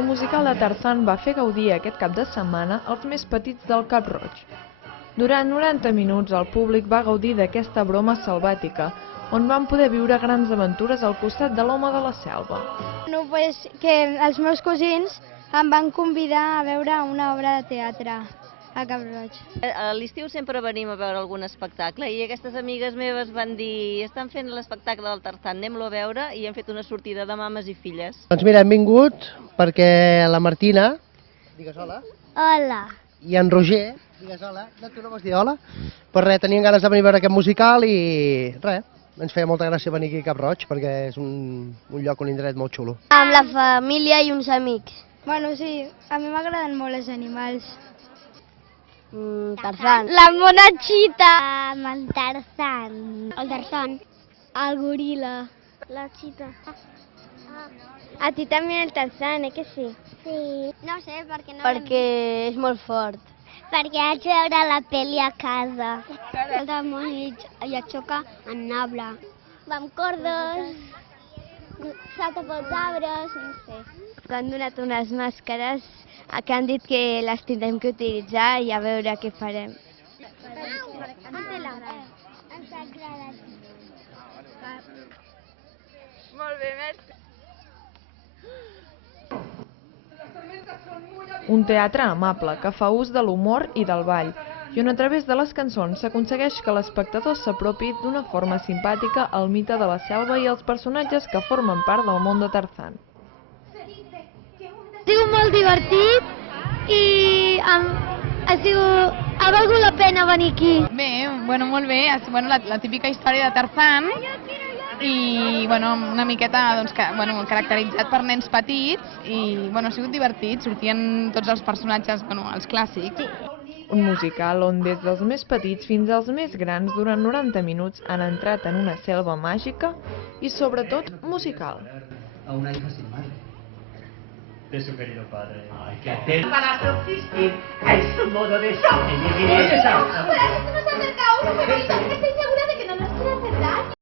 el musical de Tarzan va fer gaudir aquest cap de setmana els més petits del Cap-roig. Durant 90 minuts el públic va gaudir d'aquesta broma selvàtica, on van poder viure grans aventures al costat de l'home de la selva. Que els meus cosins em van convidar a veure una obra de teatre a Cap-roig. A l'estiu sempre venim a veure algun espectacle i aquestes amigues meves van dir estan fent l'espectacle del Tarzan, anem-lo a veure, i hem fet una sortida de mames i filles. Doncs mira, hem vingut perquè la Martina, digues hola, Hola. i en Roger, digues hola, no, tu no vols dir hola? Pues res, tenien ganes de venir a veure aquest musical i res, ens feia molta gràcia venir aquí a Cap-roig perquè és un lloc, un indret molt xulo. Amb la família i uns amics. Bueno, sí, a mi m'agraden molt els animals. Tarzan. La monachita. Amb el Tarzan. El Tarzan. El goril·la. La chita. A ti també el Tarzan, que sí? Sí. No sé, perquè no... Perquè és molt fort. Perquè haig de veure la pel·li a casa. El demoni ja xoca en arbre. Va amb cordes, salta pels arbres, no sé. Han donat unes màscares que han dit que les tindrem que utilitzar i a veure què farem. Molt bé, merci. Un teatre amable que fa ús de l'humor i del ball, i on a través de les cançons s'aconsegueix que l'espectador s'apropi d'una forma simpàtica al mite de la selva i als personatges que formen part del món de Tarzan. Ha sigut molt divertit i ha valgut la pena venir aquí. Bé, molt bé. La típica història de Tarzan i una miqueta caracteritzat per nens petits i ha sigut divertit. Sortien tots els personatges, els clàssics. Un musical on des dels més petits fins als més grans durant 90 minuts han entrat en una selva màgica i sobretot musical. A una hija sin madre. De su querido padre. Ay, qué atento. Para subsistir, es su modo de sobrevivir. ¡Pero esto nos ha acercado! ¡Una señorita que está insegura